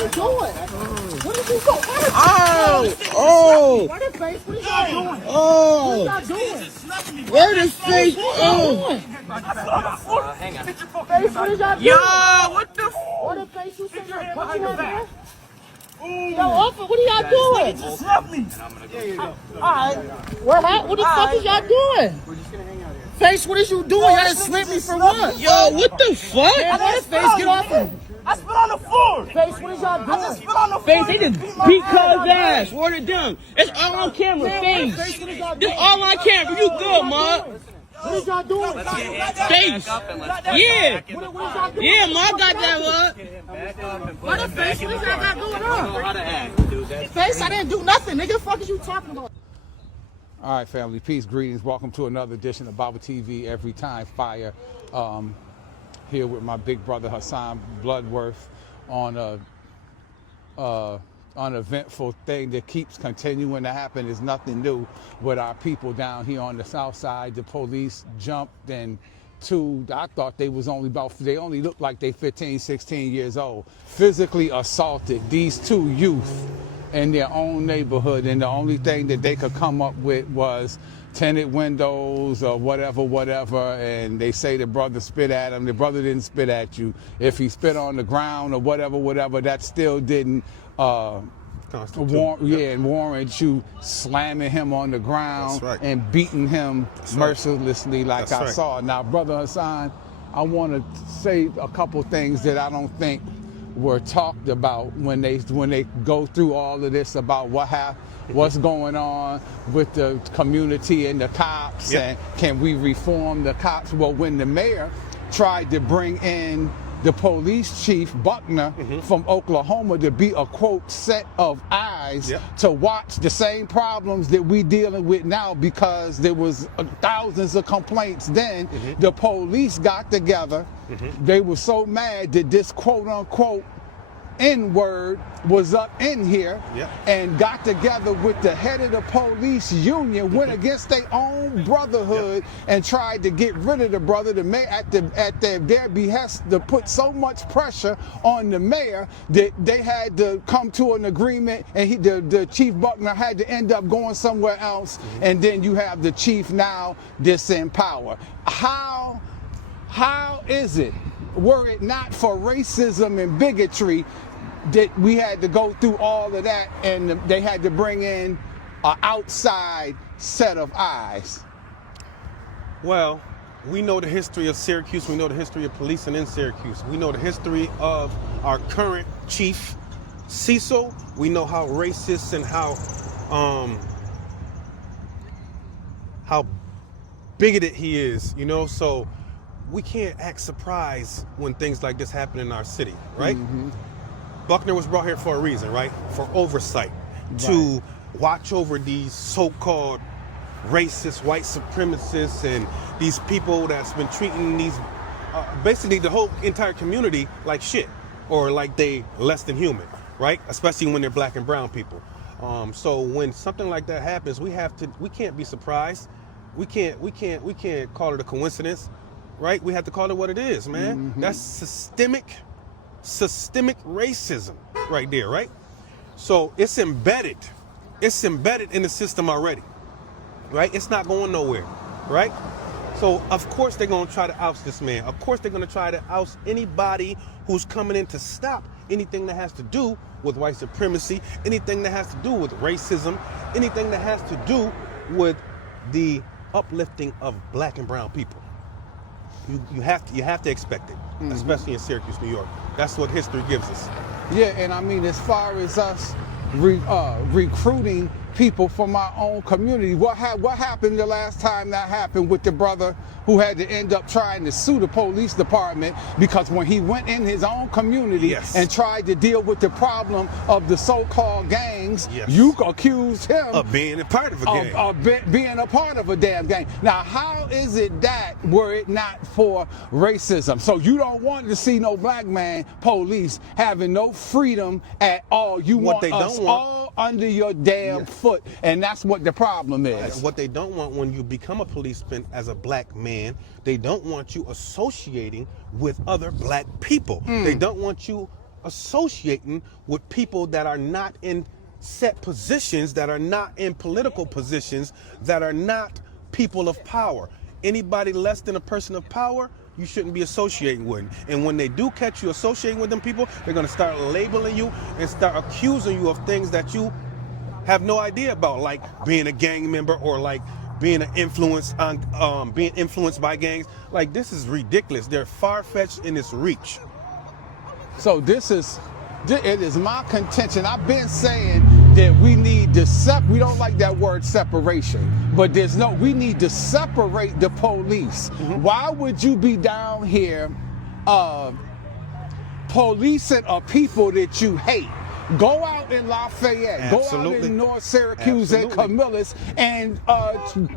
you doing? What are you doing? Oh! What is face? What are y'all doing? Oh! What are y'all doing? Where the face? Oh! Hang on. Face, what is y'all doing? Yo, what the? What the face you sitting there punching out there? Yo, Offer, what are y'all doing? Just left me. Alright. What the fuck is y'all doing? We're just gonna hang out here. Face, what is you doing? Y'all just slipped me for what? Yo, what the fuck? Man, what is face? Get off me. I spit on the floor. Face, what is y'all doing? I just spit on the floor. Face, they just beat Cuz ass. Word it down. It's all on camera. Man, Face. what is y'all This doing? all on camera. You good, ma? What is y'all doing? Face. Yeah. What is y'all doing? Yeah, ma, I got that, what? What the face? What is y'all got going on? How to act, dude. Face, I didn't do nothing, nigga. The fuck is you talking about? All right, family, peace, greetings. Welcome to another edition of Bible TV, Every Time Fire. Here with my big brother Hassan Bloodworth on an eventful thing that keeps continuing to happen. Is nothing new with our people down here on the south side. The police jumped and I thought they only looked like they 15, 16 years old. Physically assaulted these two youth in their own neighborhood, and the only thing that they could come up with was tinted windows or whatever, and they say the brother spit at him. The brother didn't spit at you. If he spit on the ground or whatever, that still didn't warrant you slamming him on the ground and beating him mercilessly like I saw. Now, Brother Hassan, I want to say a couple things that I don't think were talked about when they go through all of this about what's going on with the community and the cops, and can we reform the cops? Well, when the mayor tried to bring in the police chief Buckner from Oklahoma to be a quote set of eyes to watch the same problems that we dealing with now, because there was thousands of complaints then, the police got together. They were so mad that this quote unquote N-word was up in here and got together with the head of the police union, went against their own brotherhood and tried to get rid of the brother. The mayor, at their behest, to put so much pressure on the mayor that they had to come to an agreement, and the chief Buckner had to end up going somewhere else, and then you have the chief now that's in power. How is it, were it not for racism and bigotry, that we had to go through all of that, and they had to bring in an outside set of eyes? Well, we know the history of Syracuse. We know the history of policing in Syracuse. We know the history of our current chief, Cecil. We know how racist and how bigoted he is, so we can't act surprised when things like this happen in our city, right? Buckner was brought here for a reason, right? For oversight, to watch over these so-called racist, white supremacists, and these people that's been treating these, basically the whole entire community like shit, or like they less than human, right? Especially when they're black and brown people. So when something like that happens, we can't be surprised. We can't call it a coincidence, right? We have to call it what it is, man. That's systemic racism right there, right? So it's embedded in the system already, right? It's not going nowhere, right? So of course they're going to try to oust this man. Of course they're going to try to oust anybody who's coming in to stop anything that has to do with white supremacy, anything that has to do with racism, anything that has to do with the uplifting of black and brown people. You have to expect it, especially in Syracuse, New York. That's what history gives us. Yeah, and I mean, as far as us recruiting people from our own community, what happened the last time that happened with the brother who had to end up trying to sue the police department because when he went in his own community and tried to deal with the problem of the so-called gangs, you accused him of being a part of a gang. Being a part of a damn gang. Now, how is it that, were it not for racism? So you don't want to see no black man police having no freedom at all. You want us all under your damn foot, and that's what the problem is. What they don't want when you become a policeman as a black man, they don't want you associating with other black people. They don't want you associating with people that are not in set positions, that are not in political positions, that are not people of power. Anybody less than a person of power, you shouldn't be associating with. And when they do catch you associating with them people, they're going to start labeling you and start accusing you of things that you have no idea about, like being a gang member or like being influenced by gangs. Like, this is ridiculous. They're far-fetched in its reach. So it is my contention. I've been saying that we need to we don't like that word separation, but we need to separate the police. Mm-hmm. Why would you be down here policing a people that you hate? Go out in Lafayette, Absolutely. Go out in North Syracuse Absolutely. and Camillus and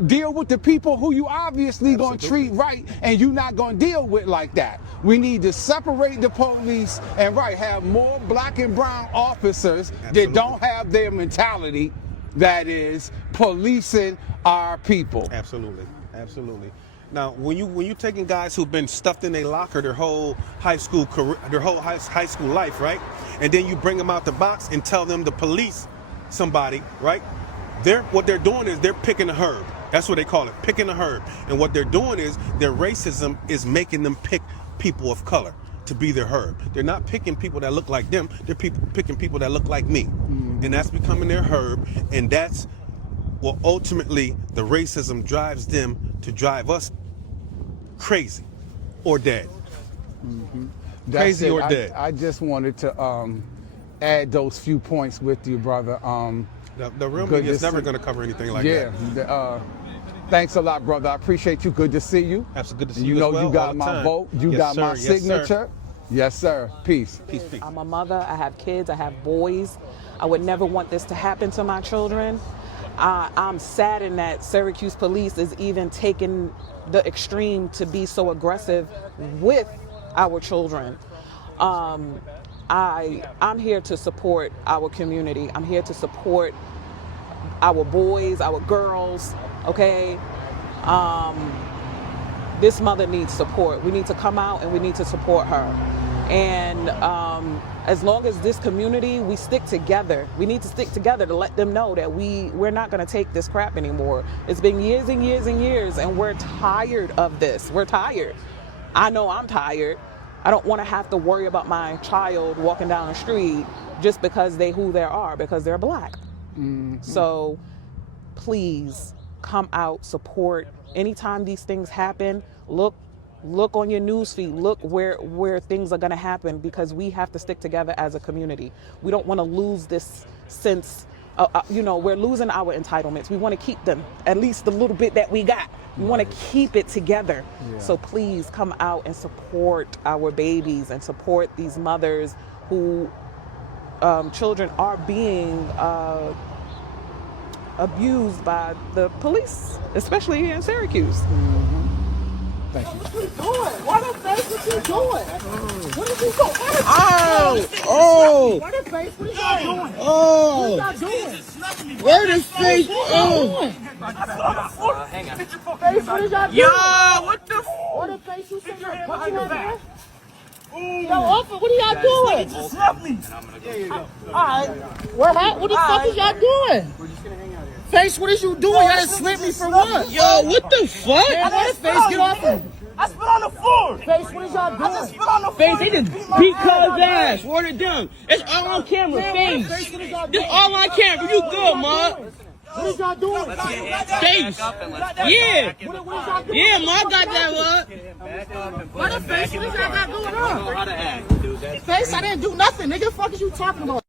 deal with the people who you obviously going to treat right and you're not going to deal with like that. We need to separate the police and have more black and brown officers Absolutely. that don't have their mentality that is policing our people. Absolutely. Absolutely. Now, when you taking guys who've been stuffed in their locker their whole high school career, their whole high school life, right? And then you bring them out the box and tell them to police somebody, right? What they're doing is they're picking a herb. That's what they call it, picking a herb. And what they're doing is their racism is making them pick people of color to be their herb. They're not picking people that look like them. They're picking people that look like me. Mm-hmm. And that's becoming their herb. And that's what ultimately the racism drives them to drive us crazy or dead. Mm-hmm. Crazy or dead. I just wanted to add those few points with you, brother. The real media is never going to cover anything like that. Thanks a lot, brother. I appreciate you. Good to see you. Absolutely good to see you. You know as well, you got my vote. You got my signature. Yes, sir. Peace. Peace, peace. I'm a mother. I have kids. I have boys. I would never want this to happen to my children. I'm saddened that Syracuse police is even taking the extreme to be so aggressive with our children. I'm here to support our community. I'm here to support our boys, our girls, okay? This mother needs support. We need to come out and we need to support her. And as long as this community, we stick together. We need to stick together to let them know that we're not going to take this crap anymore. It's been years and years and years, and we're tired of this. We're tired. I know I'm tired. I don't want to have to worry about my child walking down the street just because because they're black. Mm-hmm. So please come out, support. Anytime these things happen, look on your newsfeed. Look where things are going to happen, because we have to stick together as a community. We don't want to lose this sense. We're losing our entitlements. We want to keep them, at least the little bit that we got. We want to keep it together. Yeah. So please come out and support our babies and support these mothers who children are being abused by the police, especially here in Syracuse. Mm-hmm. Thank you. What are you doing? What the face? What you doing? What are you doing? What the face? What are you doing? Oh! What are you doing? Where the face? Oh! Hang on. Face, what is y'all doing? Yo, what the? What the face? You said you're punching her back? Yo, Offer, what are y'all doing? Just slap me. Alright. What the fuck is y'all doing? We're just gonna hang out here. Face, what is you doing? Y'all just slip me for what? Yo, what the fuck? Face, get off me. I spit on the floor. Face, what is y'all doing? Spit on the floor. Face, they just beat Cuz ass. Word it down. It's all on camera. Face. Face, what is y'all This doing? all on camera. You good, man? What is y'all doing? Face. Yeah. What is y'all doing? Yeah, man, I got that, man. What the face? What is y'all got going on? How to act, dude. Face, I didn't do nothing, nigga. Fuck is you talking about?